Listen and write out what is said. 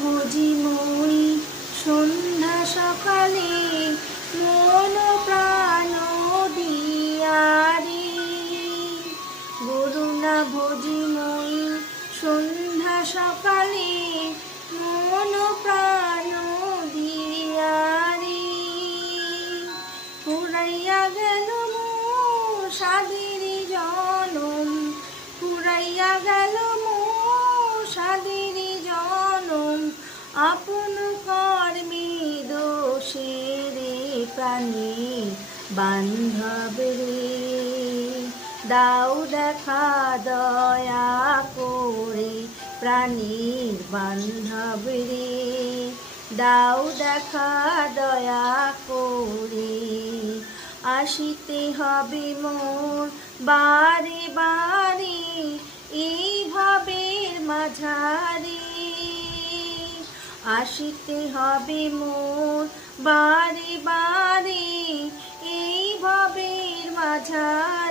ভোজি মই সন্ধ্যা সকালে মন প্রাণ দিয়ারে। করুণা ভোজি মই সন্ধ্যা সকালে মন প্রাণ দিয়ারে। ফুরাইয়া গেল মোর সাধের জনম, ফুরাইয়া গেল মোর সাধের জনম, আপন কর্মে দোষে রে প্রাণী বান্ধব রে। দাও দেখা দয়া করে প্রাণীর বান্ধব রে, দাও দেখা দয়া করে। আসিতে হবে মোর বারে বারে এই ভবের মাঝারে, আসিতে হবে মোর বারে বারে এই ভবের মাঝারে।